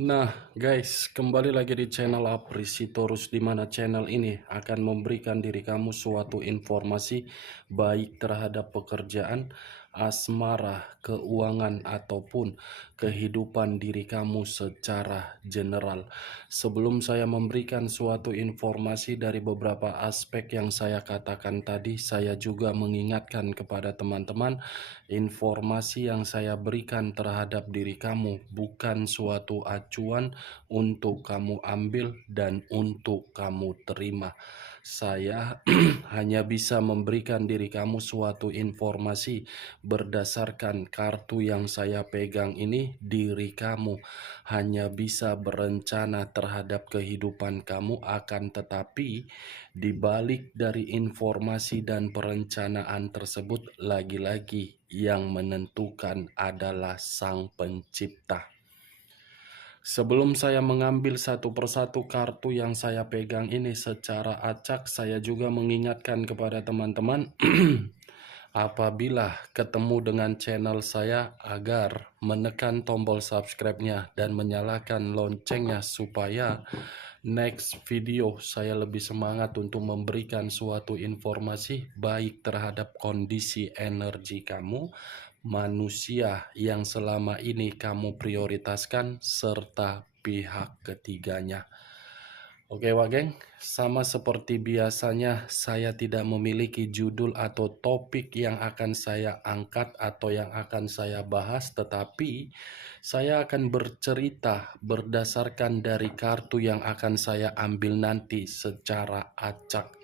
Nah, guys, kembali lagi di channel Aprisitorus, di mana channel ini akan memberikan diri kamu suatu informasi baik terhadap pekerjaan, asmara, keuangan, ataupun kehidupan diri kamu secara general. Sebelum saya memberikan suatu informasi dari beberapa aspek yang saya katakan tadi, saya juga mengingatkan kepada teman-teman, informasi yang saya berikan terhadap diri kamu bukan suatu acuan untuk kamu ambil dan untuk kamu terima. Saya hanya bisa memberikan diri kamu suatu informasi berdasarkan kartu yang saya pegang ini. Diri kamu hanya bisa berencana terhadap kehidupan kamu, akan tetapi di balik dari informasi dan perencanaan tersebut, lagi-lagi yang menentukan adalah Sang Pencipta. Sebelum saya mengambil satu persatu kartu yang saya pegang ini secara acak, saya juga mengingatkan kepada teman-teman apabila ketemu dengan channel saya agar menekan tombol subscribe-nya dan menyalakan loncengnya supaya next video saya lebih semangat untuk memberikan suatu informasi baik terhadap kondisi energi kamu, manusia yang selama ini kamu prioritaskan, serta pihak ketiganya. Oke Wageng, sama seperti biasanya saya tidak memiliki judul atau topik yang akan saya angkat atau yang akan saya bahas, tetapi saya akan bercerita berdasarkan dari kartu yang akan saya ambil nanti secara acak.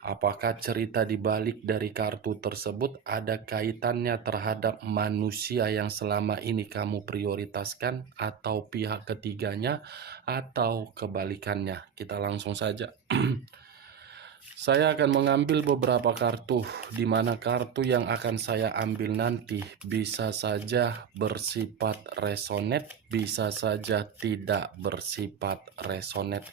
Apakah cerita di balik dari kartu tersebut ada kaitannya terhadap manusia yang selama ini kamu prioritaskan, atau pihak ketiganya, atau kebalikannya? Kita langsung saja. Saya akan mengambil beberapa kartu, di mana kartu yang akan saya ambil nanti bisa saja bersifat resonate, bisa saja tidak bersifat resonate.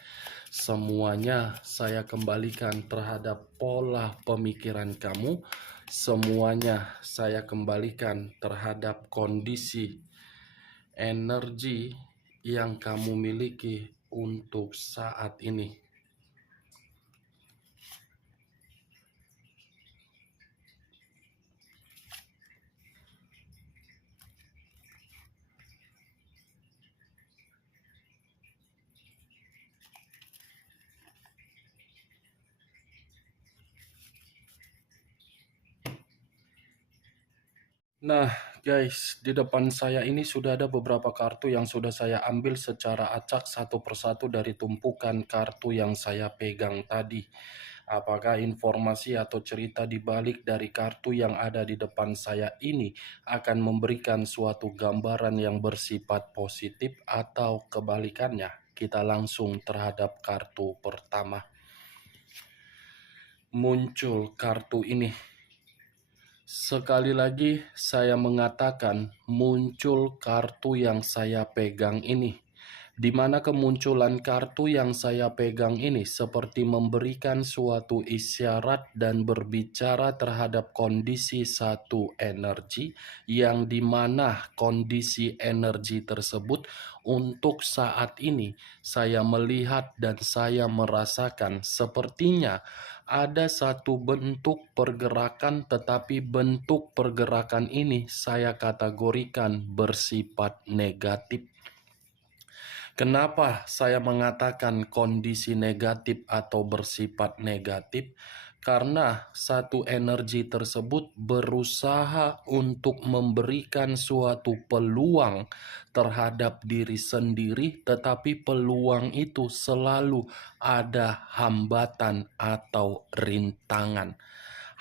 Semuanya saya kembalikan terhadap pola pemikiran kamu. Semuanya saya kembalikan terhadap kondisi energi yang kamu miliki untuk saat ini. Nah, guys, di depan saya ini sudah ada beberapa kartu yang sudah saya ambil secara acak satu persatu dari tumpukan kartu yang saya pegang tadi. Apakah informasi atau cerita di balik dari kartu yang ada di depan saya ini akan memberikan suatu gambaran yang bersifat positif atau kebalikannya? Kita langsung terhadap kartu pertama. Muncul kartu ini. Sekali lagi saya mengatakan muncul kartu yang saya pegang ini, di mana kemunculan kartu yang saya pegang ini seperti memberikan suatu isyarat dan berbicara terhadap kondisi satu energi, yang dimana kondisi energi tersebut untuk saat ini saya melihat dan saya merasakan sepertinya ada satu bentuk pergerakan, tetapi bentuk pergerakan ini saya kategorikan bersifat negatif. Kenapa saya mengatakan kondisi negatif atau bersifat negatif? Karena satu energi tersebut berusaha untuk memberikan suatu peluang terhadap diri sendiri, tetapi peluang itu selalu ada hambatan atau rintangan.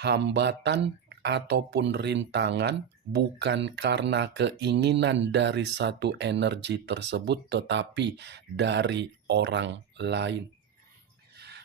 Hambatan ataupun rintangan bukan karena keinginan dari satu energi tersebut, tetapi dari orang lain.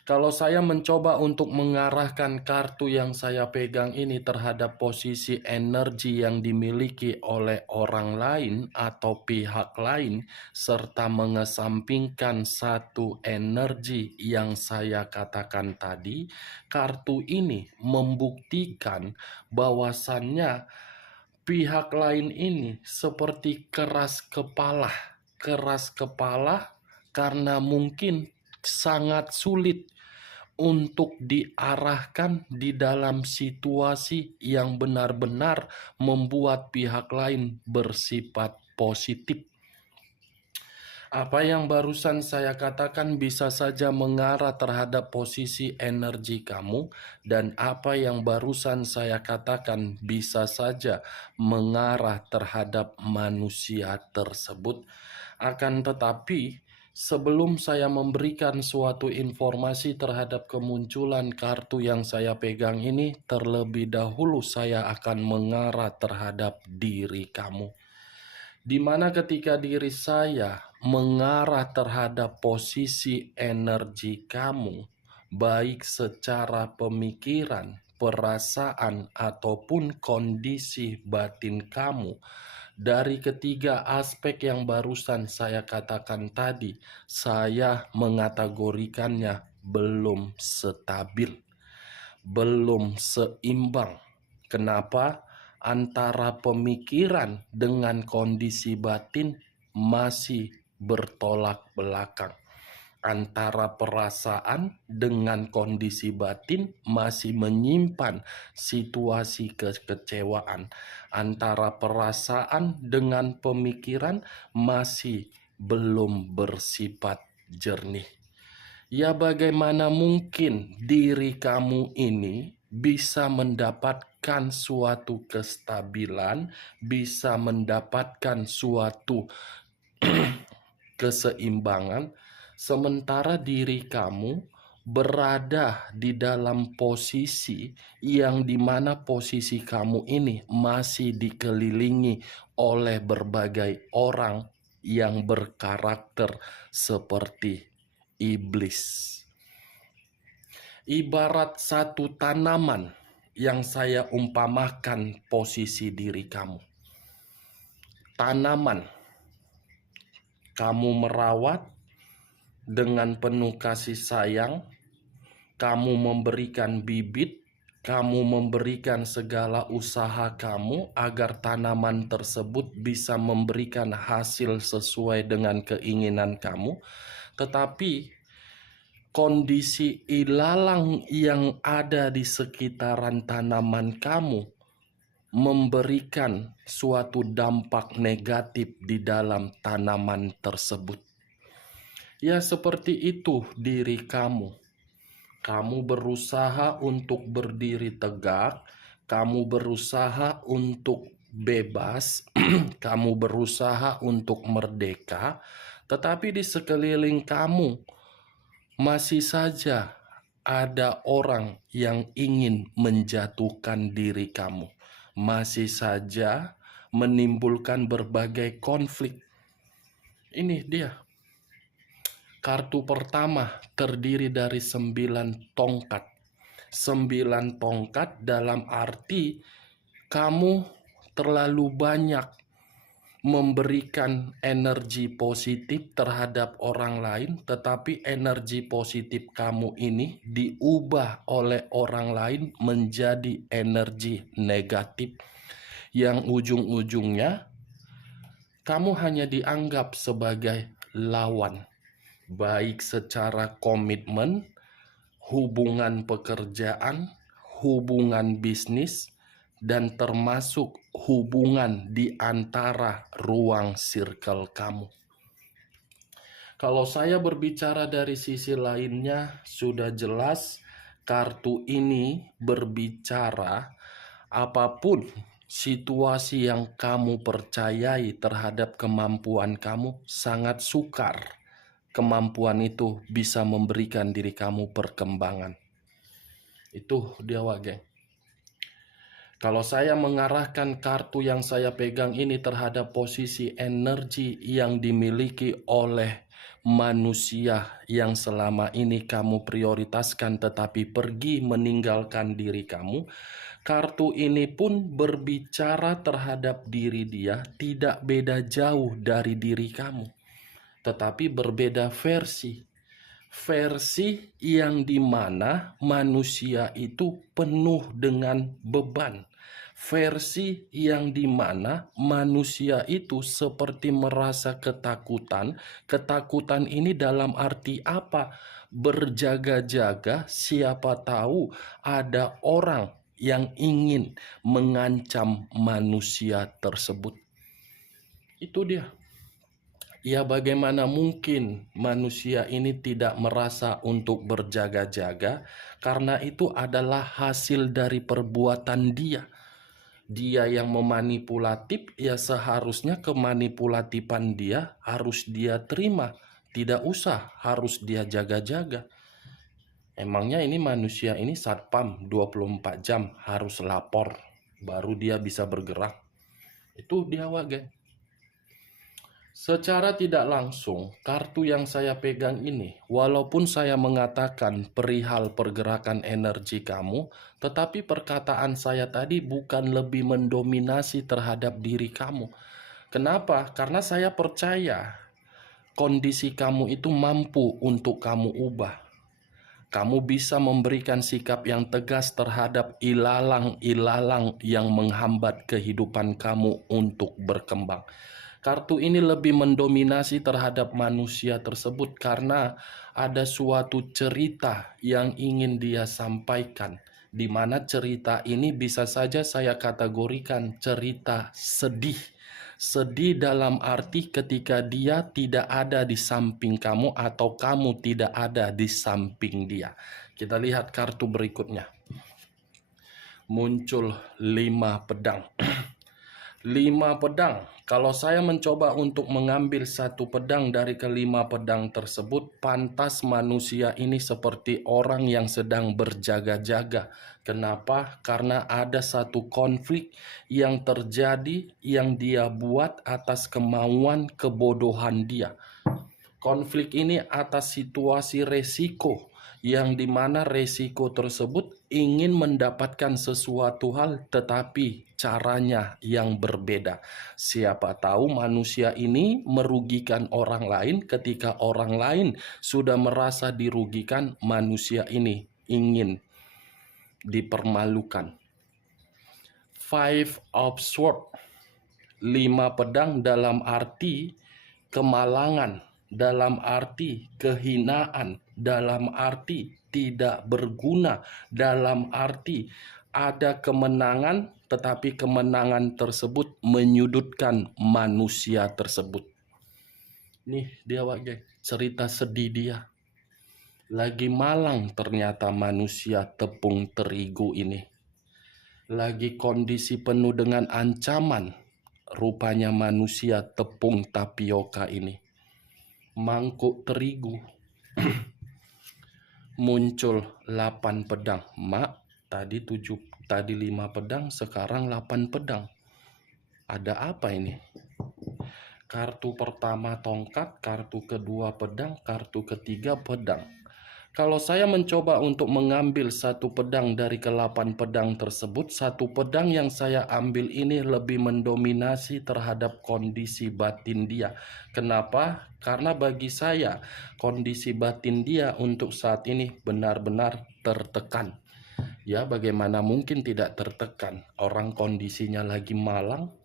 Kalau saya mencoba untuk mengarahkan kartu yang saya pegang ini terhadap posisi energi yang dimiliki oleh orang lain atau pihak lain, serta mengesampingkan satu energi yang saya katakan tadi, kartu ini membuktikan bahwasannya pihak lain ini seperti keras kepala. keras kepala karena mungkin sangat sulit untuk diarahkan di dalam situasi yang benar-benar membuat pihak lain bersifat positif. Apa yang barusan saya katakan bisa saja mengarah terhadap posisi energi kamu, dan apa yang barusan saya katakan bisa saja mengarah terhadap manusia tersebut. Akan tetapi, sebelum saya memberikan suatu informasi terhadap kemunculan kartu yang saya pegang ini, terlebih dahulu saya akan mengarah terhadap diri kamu. Di mana ketika diri saya mengarah terhadap posisi energi kamu, baik secara pemikiran, perasaan, ataupun kondisi batin kamu, dari ketiga aspek yang barusan saya katakan tadi, saya mengategorikannya belum stabil, belum seimbang. Kenapa? Antara pemikiran dengan kondisi batin masih bertolak belakang. Antara perasaan dengan kondisi batin masih menyimpan situasi kekecewaan. Antara perasaan dengan pemikiran masih belum bersifat jernih. Ya, bagaimana mungkin diri kamu ini bisa mendapatkan suatu kestabilan, bisa mendapatkan suatu keseimbangan, sementara diri kamu berada di dalam posisi yang dimana posisi kamu ini masih dikelilingi oleh berbagai orang yang berkarakter seperti iblis. Ibarat satu tanaman yang saya umpamakan posisi diri kamu. Tanaman kamu merawat dengan penuh kasih sayang, kamu memberikan bibit, kamu memberikan segala usaha kamu agar tanaman tersebut bisa memberikan hasil sesuai dengan keinginan kamu. Tetapi kondisi ilalang yang ada di sekitaran tanaman kamu memberikan suatu dampak negatif di dalam tanaman tersebut. Ya, seperti itu diri kamu. Kamu berusaha untuk berdiri tegak, kamu berusaha untuk bebas, kamu berusaha untuk merdeka, tetapi di sekeliling kamu masih saja ada orang yang ingin menjatuhkan diri kamu. Masih saja menimbulkan berbagai konflik. Ini dia. Kartu pertama terdiri dari 9 tongkat. 9 tongkat dalam arti kamu terlalu banyak memberikan energi positif terhadap orang lain, tetapi energi positif kamu ini diubah oleh orang lain menjadi energi negatif, yang ujung-ujungnya kamu hanya dianggap sebagai lawan, baik secara komitmen, hubungan pekerjaan, hubungan bisnis, dan termasuk hubungan di antara ruang circle kamu. Kalau saya berbicara dari sisi lainnya, sudah jelas kartu ini berbicara apapun situasi yang kamu percayai terhadap kemampuan kamu, sangat sukar kemampuan itu bisa memberikan diri kamu perkembangan. Itu dia, geng. Kalau saya mengarahkan kartu yang saya pegang ini terhadap posisi energi yang dimiliki oleh manusia yang selama ini kamu prioritaskan tetapi pergi meninggalkan diri kamu, kartu ini pun berbicara terhadap diri dia tidak beda jauh dari diri kamu, tetapi berbeda versi. versi yang dimana manusia itu penuh dengan beban. Versi yang dimana manusia itu seperti merasa ketakutan. Ketakutan ini dalam arti apa? Berjaga-jaga, siapa tahu ada orang yang ingin mengancam manusia tersebut. Itu dia. Ya, bagaimana mungkin manusia ini tidak merasa untuk berjaga-jaga, karena itu adalah hasil dari perbuatan dia. Dia yang memanipulatif, ya seharusnya kemanipulatifan dia harus dia terima. Tidak usah harus dia jaga-jaga. Emangnya ini manusia ini satpam 24 jam harus lapor, baru dia bisa bergerak. Itu dia, geng. Secara tidak langsung, kartu yang saya pegang ini, walaupun saya mengatakan perihal pergerakan energi kamu, tetapi perkataan saya tadi bukan lebih mendominasi terhadap diri kamu. Kenapa? Karena saya percaya kondisi kamu itu mampu untuk kamu ubah. Kamu bisa memberikan sikap yang tegas terhadap ilalang-ilalang yang menghambat kehidupan kamu untuk berkembang. Kartu ini lebih mendominasi terhadap manusia tersebut karena ada suatu cerita yang ingin dia sampaikan, di mana cerita ini bisa saja saya kategorikan cerita sedih. Sedih dalam arti ketika dia tidak ada di samping kamu atau kamu tidak ada di samping dia. Kita lihat kartu berikutnya. Muncul 5 pedang. 5 pedang. Kalau saya mencoba untuk mengambil satu pedang dari kelima pedang tersebut, pantas manusia ini seperti orang yang sedang berjaga-jaga. Kenapa? Karena ada satu konflik yang terjadi yang dia buat atas kemauan kebodohan dia. Konflik ini atas situasi resiko, yang dimana resiko tersebut ingin mendapatkan sesuatu hal tetapi caranya yang berbeda. Siapa tahu manusia ini merugikan orang lain, ketika orang lain sudah merasa dirugikan, manusia ini ingin dipermalukan. Five of Swords, 5 pedang dalam arti kemalangan, dalam arti kehinaan, dalam arti tidak berguna, dalam arti ada kemenangan tetapi kemenangan tersebut menyudutkan manusia tersebut. Nih dia, geng, cerita sedih dia. Lagi malang ternyata manusia tepung terigu ini. Lagi kondisi penuh dengan ancaman, rupanya manusia tepung tapioka ini. Mangkuk terigu. Muncul 8 pedang. Mak, tadi 5 pedang, sekarang 8 pedang. Ada apa ini? Kartu pertama tongkat, kartu kedua pedang, kartu ketiga pedang. Kalau saya mencoba untuk mengambil satu pedang dari ke-8 pedang tersebut, satu pedang yang saya ambil ini lebih mendominasi terhadap kondisi batin dia. Kenapa? Karena bagi saya, kondisi batin dia untuk saat ini benar-benar tertekan. Ya, bagaimana mungkin tidak tertekan? Orang kondisinya lagi malang.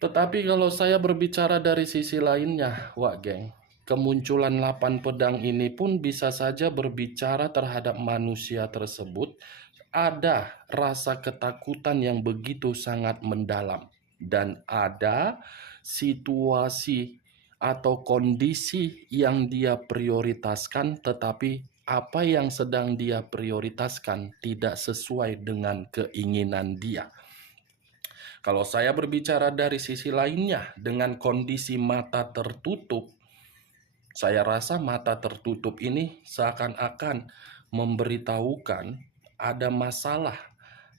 Tetapi kalau saya berbicara dari sisi lainnya, geng, kemunculan 8 pedang ini pun bisa saja berbicara terhadap manusia tersebut. Ada rasa ketakutan yang begitu sangat mendalam. Dan ada situasi atau kondisi yang dia prioritaskan, tetapi apa yang sedang dia prioritaskan tidak sesuai dengan keinginan dia. Kalau saya berbicara dari sisi lainnya, dengan kondisi mata tertutup, saya rasa mata tertutup ini seakan-akan memberitahukan ada masalah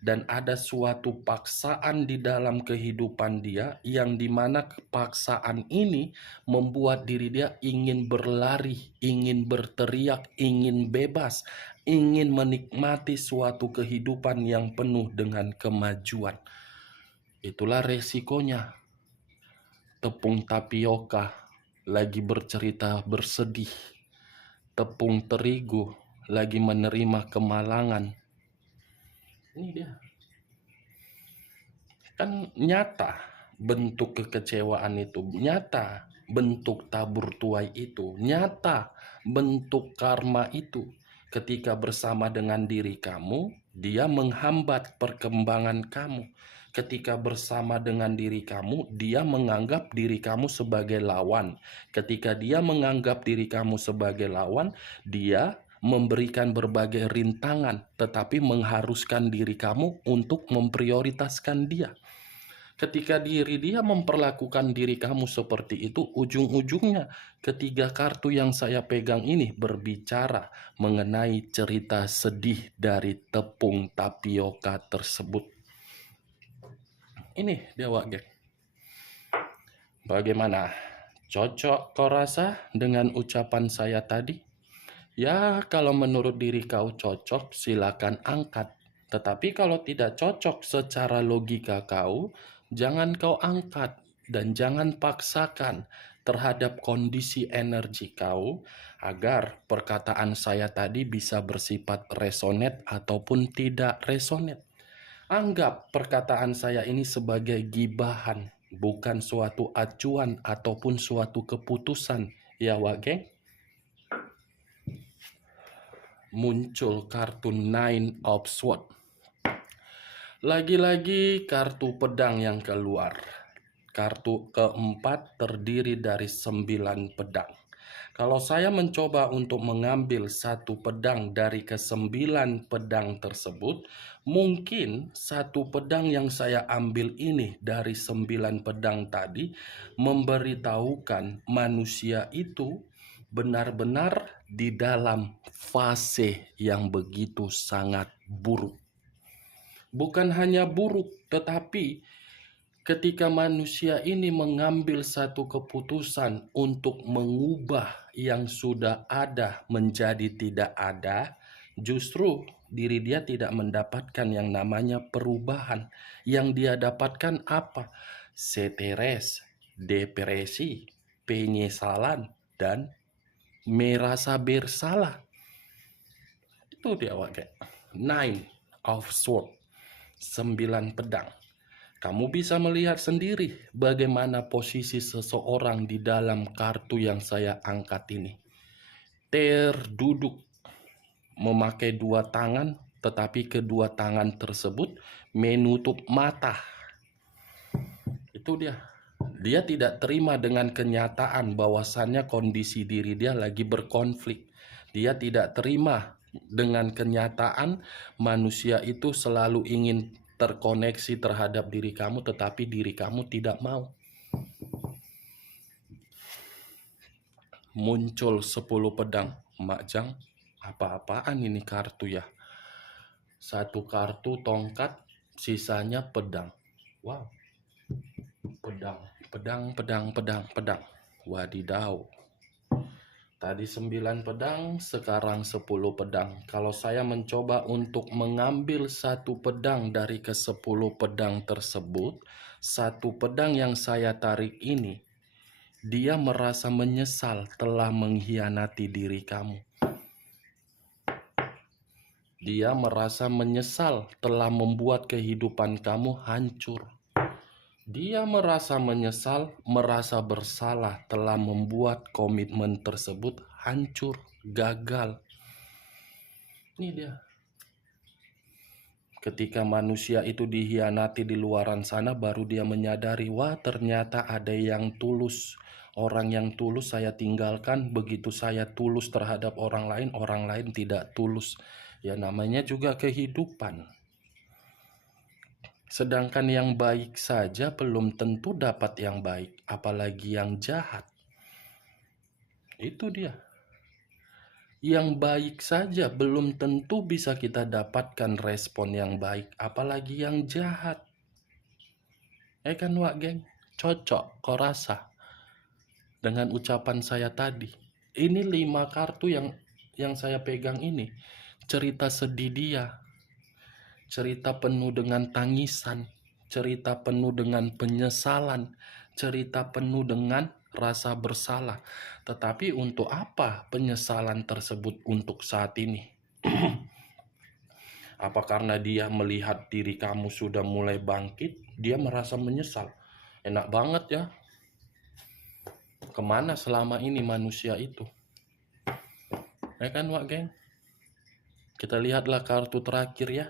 dan ada suatu paksaan di dalam kehidupan dia, yang dimana paksaan ini membuat diri dia ingin berlari, ingin berteriak, ingin bebas, ingin menikmati suatu kehidupan yang penuh dengan kemajuan. Itulah resikonya. Tepung tapioka lagi bercerita bersedih. tepung terigu, lagi menerima kemalangan. Ini dia. Kan nyata bentuk kekecewaan itu, nyata bentuk tabur tuai itu, nyata bentuk karma itu. Ketika bersama dengan diri kamu, dia menghambat perkembangan kamu. Ketika bersama dengan diri kamu, dia menganggap diri kamu sebagai lawan. Ketika dia menganggap diri kamu sebagai lawan, dia memberikan berbagai rintangan, tetapi mengharuskan diri kamu untuk memprioritaskan dia. Ketika diri dia memperlakukan diri kamu seperti itu, ujung-ujungnya ketiga kartu yang saya pegang ini berbicara mengenai cerita sedih dari tepung tapioka tersebut. Ini Dewa Geng. Bagaimana? Cocok kau rasa dengan ucapan saya tadi? Ya, kalau menurut diri kau cocok, silakan angkat. Tetapi kalau tidak cocok secara logika kau, jangan kau angkat dan jangan paksakan terhadap kondisi energi kau agar perkataan saya tadi bisa bersifat resonate ataupun tidak resonate. Anggap perkataan saya ini sebagai gibahan, bukan suatu acuan ataupun suatu keputusan. Ya, Wak Geng? Muncul kartu Nine of Swords. Lagi-lagi kartu pedang yang keluar. Kartu keempat terdiri dari 9 pedang. Kalau saya mencoba untuk mengambil satu pedang dari ke-9 pedang tersebut, mungkin satu pedang yang saya ambil ini dari 9 pedang tadi memberitahukan manusia itu benar-benar di dalam fase yang begitu sangat buruk. Bukan hanya buruk, tetapi ketika manusia ini mengambil satu keputusan untuk mengubah yang sudah ada menjadi tidak ada, justru diri dia tidak mendapatkan yang namanya perubahan. Yang dia dapatkan apa? Stres, depresi, penyesalan, dan merasa bersalah. Itu dia Wak. Nine of Swords, 9 pedang. Kamu bisa melihat sendiri bagaimana posisi seseorang di dalam kartu yang saya angkat ini. Terduduk, memakai 2 tangan, tetapi kedua tangan tersebut menutup mata. Itu dia. Dia tidak terima dengan kenyataan bahwasannya kondisi diri dia lagi berkonflik. Dia tidak terima dengan kenyataan manusia itu selalu ingin terkoneksi terhadap diri kamu, tetapi diri kamu tidak mau. Muncul 10 pedang. Makjang, apa-apaan ini kartu ya? Satu kartu tongkat, sisanya pedang. Wow. Pedang. Wadidaw. Tadi 9 pedang, sekarang 10 pedang. Kalau saya mencoba untuk mengambil satu pedang dari ke-10 pedang tersebut, satu pedang yang saya tarik ini, dia merasa menyesal telah mengkhianati diri kamu. Dia merasa menyesal telah membuat kehidupan kamu hancur. Dia merasa menyesal, merasa bersalah telah membuat komitmen tersebut hancur, gagal. Ini dia. Ketika manusia itu dikhianati di luaran sana, baru dia menyadari, wah ternyata ada yang tulus. Orang yang tulus saya tinggalkan, begitu saya tulus terhadap orang lain tidak tulus. Ya namanya juga kehidupan. Sedangkan yang baik saja belum tentu dapat yang baik, apalagi yang jahat. Itu dia. Yang baik saja belum tentu bisa kita dapatkan respon yang baik, apalagi yang jahat. Kan Wak Geng? Cocok, kau rasa? Dengan ucapan saya tadi. Ini 5 kartu yang saya pegang ini. Cerita sedih dia. Cerita penuh dengan tangisan, cerita penuh dengan penyesalan, cerita penuh dengan rasa bersalah. Tetapi untuk apa penyesalan tersebut untuk saat ini? Apa karena dia melihat diri kamu sudah mulai bangkit, dia merasa menyesal? Enak banget ya. Kemana selama ini manusia itu? Ya kan, Wak Geng? Kita lihatlah kartu terakhir ya.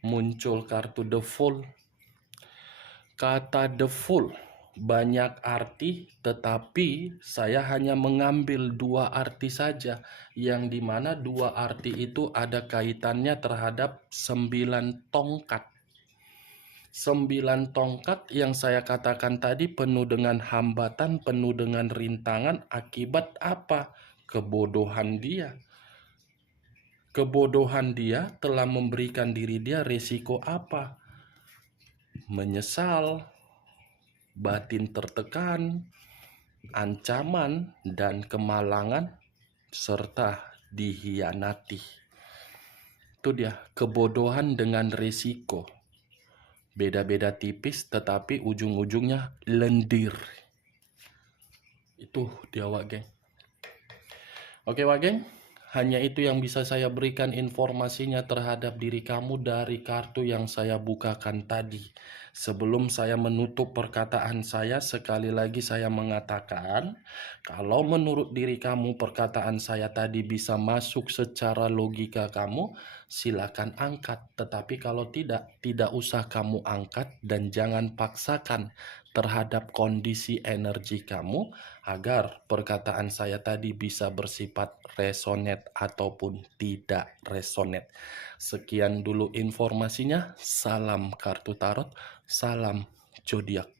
Muncul kartu The Fool. Kata The Fool banyak arti, tetapi saya hanya mengambil 2 arti saja, yang dimana 2 arti itu ada kaitannya terhadap 9 tongkat. 9 tongkat yang saya katakan tadi penuh dengan hambatan, penuh dengan rintangan. Akibat apa? Kebodohan dia. Kebodohan dia telah memberikan diri dia risiko apa? Menyesal, batin tertekan, ancaman dan kemalangan, serta dihianati. Itu dia, kebodohan dengan risiko. Beda-beda tipis tetapi ujung-ujungnya lendir. Itu dia, Wak Geng. Oke, Wak Geng, hanya itu yang bisa saya berikan informasinya terhadap diri kamu dari kartu yang saya bukakan tadi. Sebelum saya menutup perkataan saya, sekali lagi saya mengatakan, kalau menurut diri kamu perkataan saya tadi bisa masuk secara logika kamu, silakan angkat. Tetapi kalau tidak, tidak usah kamu angkat dan jangan paksakan terhadap kondisi energi kamu agar perkataan saya tadi bisa bersifat resonate ataupun tidak resonate. Sekian dulu informasinya. Salam kartu tarot, salam zodiak.